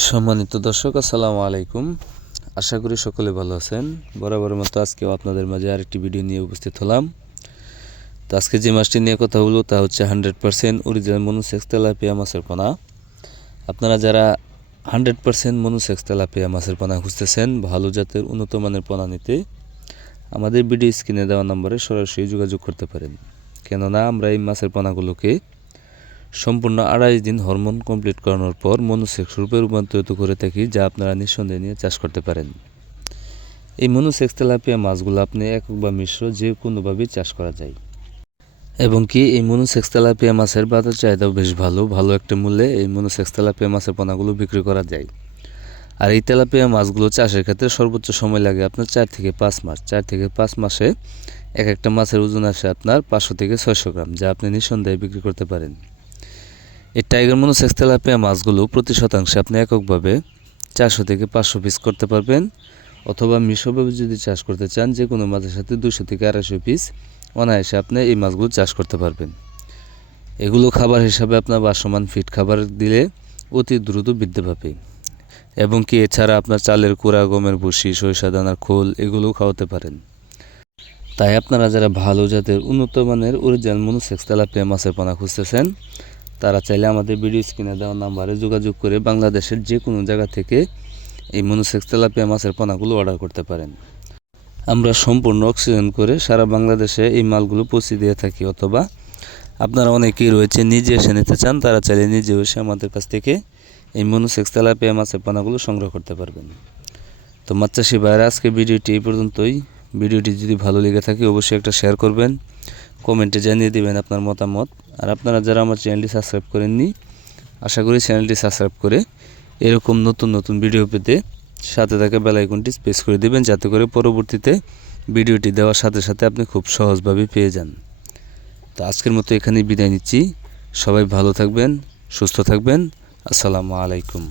সম্মানিত দর্শক, আসসালামু আলাইকুম। আশা করি সকলে ভালো আছেন। বরাবরের মতো আজকেও আপনাদের মাঝে আরেকটি ভিডিও নিয়ে উপস্থিত হলাম। তো আজকে যে মাছটি নিয়ে কথা বলবো তা হচ্ছে 100% অরিজিনাল মনুসেক্স তেলাপিয়া মাছের পোনা। আপনারা যারা 100% মনুসেক্স তেলাপিয়া মাছের পোনা খুঁজতেছেন, ভালো জাতের উন্নত মানের পোনা নিতে আমাদের ভিডিও স্ক্রিনে দেওয়া নম্বরে সরাসরি যোগাযোগ করতে পারেন। কেননা আমরা এই মাছের পোনাগুলোকে সম্পূর্ণ 28 দিন হরমোন কমপ্লিট করানোর পর মনুসেক্স রূপে রূপান্তরিত করে থাকি, যা আপনারা নিঃসন্দেহে নিয়ে চাষ করতে পারেন। এই মনুসেক্স তেলাপিয়া মাছগুলো আপনি একক বা মিশ্র যে কোনোভাবেই চাষ করা যায় এবং কি এই মনুসেক্স তেলাপিয়া মাছের বাজার চাহিদাও বেশ ভালো একটা মূল্যে এই মনুসেক্স তেলাপিয়া মাছের পোনাগুলো বিক্রি করা যায়। আর এই তেলাপিয়া মাছগুলো চাষের ক্ষেত্রে সর্বোচ্চ সময় লাগে আপনার 4 থেকে 5 মাস। 4 থেকে 5 মাসে এক একটা মাছের ওজন আসে আপনার 500 থেকে 600 গ্রাম, যা আপনি নিঃসন্দেহে বিক্রি করতে পারেন। এই টাইগার মনুসেক্স তেলাপিয়া মাছগুলো প্রতি শতাংশে আপনি এককভাবে 400 থেকে 500 পিস করতে পারবেন, অথবা মিশ্রভাবে যদি চাষ করতে চান যে কোনো মাছের সাথে 200 থেকে 250 পিস অনায়াসে আপনি এই মাছগুলো চাষ করতে পারবেন। এগুলো খাবার হিসাবে আপনার বাসমান ফিড খাবার দিলে অতি দ্রুত বৃদ্ধি পাবে এবং কি এছাড়া আপনার চালের কুড়া, গমের ভুসি, সরিষা দানার খোল এগুলোও খাওয়াতে পারেন। তাই আপনারা যারা ভালো জাতের উন্নত মানের অরিজিনাল মনুসেক্স তেলাপিয়া মাছের পোনা খুঁজতেছেন, তারা চাইলে আমাদের ভিডিও স্ক্রিনে দেওয়া নাম্বারে যোগাযোগ করে বাংলাদেশের যে কোনো জায়গা থেকে এই মনুসেক্স তেলাপিয়া মাছের পোনাগুলো অর্ডার করতে পারেন। আমরা সম্পূর্ণ অক্সিজেন করে সারা বাংলাদেশে এই মালগুলো পৌঁছে দিয়ে থাকি, অথবা আপনারা অনেকেই রয়েছে নিজে এসে নিতে চান, তারা চাইলে নিজে এসে আমাদের কাছ থেকে এই মনুসেক্স তেলাপিয়া মাছের পোনাগুলো সংগ্রহ করতে পারবেন। তো মাছ চাষি ভাইরা, আজকে ভিডিওটি এই পর্যন্তই। ভিডিওটি যদি ভালো লেগে থাকে অবশ্যই একটা শেয়ার করবেন, কমেন্টে জানিয়ে দেবেন আপনার মতামত। আর আপনারা যারা আমার চ্যানেলটি সাবস্ক্রাইব করেননি, আশা করি চ্যানেলটি সাবস্ক্রাইব করে এরকম নতুন ভিডিও পেতে সাথে থাকা বেল আইকনটি প্রেস করে দেবেন, যাতে করে পরবর্তীতে ভিডিওটি দেওয়ার সাথে সাথে আপনি খুব সহজভাবে পেয়ে যান। তো আজকের মতো এখানেই বিদায় নিচ্ছি। সবাই ভালো থাকবেন, সুস্থ থাকবেন। আসসালামু আলাইকুম।